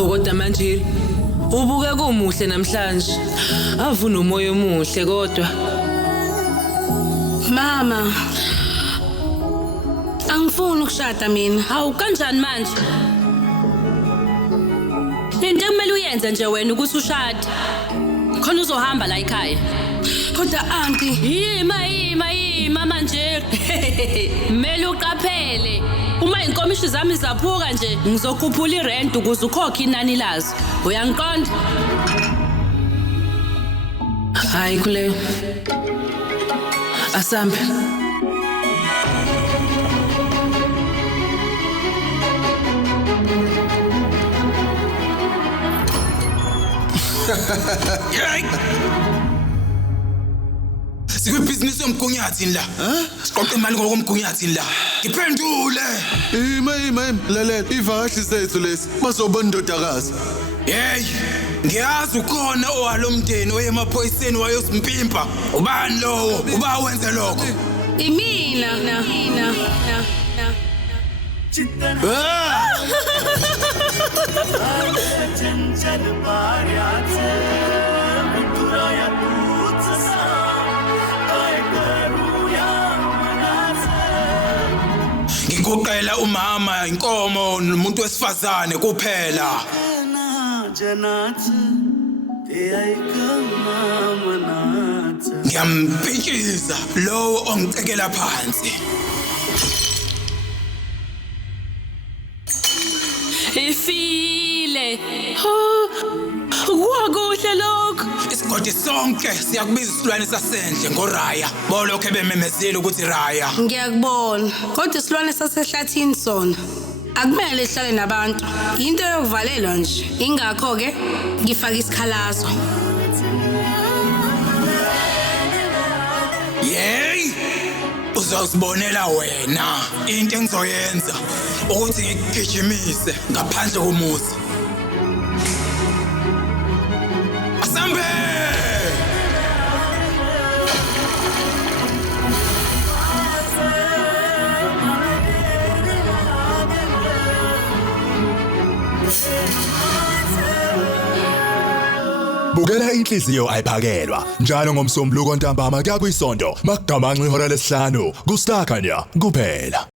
Hawu kodwa manje ubuke kumuhle namhlanje. Avuna umoya omuhle kodwa. Mama. Angifuni ukushada mina. Hawu kanjani manje? Into ekumele uyenze nje wena ukuthi ushade. Khona uzohamba la ekhaya. Kodwa auntie, Yima manje. Mele uqaphele. Uma inkomishi zami zaphuka nje, ngizokhuphula irent ukuze ukhokhe inani lazo. Uyangiqonda? Hayi kuleyo. Asambe. Yey! Sikwibusiness yomgunyathi la. Siqoqe imali ngokomgunyathi la. Ngiphendule. Ima, lalela, ivakashi zethu lesi. Bazobona indodakazi. Hey! Ngiyazi ukhona owalomndeni oyemaphoyiseni wayosimpimpa. Ubani lowo? Uba wenze lokho. imina. चंचल पाऱ्याचे विठुराया तूच सांग काय करूया मनाचे Ngikuqela umama inkomo nomuntu wesifazane kuphela. जनाचं ते ऐक मनाचं Ngiyambhitshiza lowo ongicekela phansi. Ifile. Kwakuhle lokho. Isigodi sonke siyakubiza isilwane sasendle ngoraya. Bolokho bememezile ukuthi raya. Ngiyakubona. Kodwa isilwane sasehlathini sona akumele sihlale nabantu. Into yokuvalelwa nje. Ingakho ke ngifaka isikhalazo. Yey! Uzawusibonela wena into engizoyenza ukuthi ngikugijimise ngaphandle komuzi. Asambe! Bukela inhliziyo ayiphakelwa njalo ngomsombuluko ntambama kuya kwisonto makugamanxa ihora lesihlanu kuStarkhanya kuphela.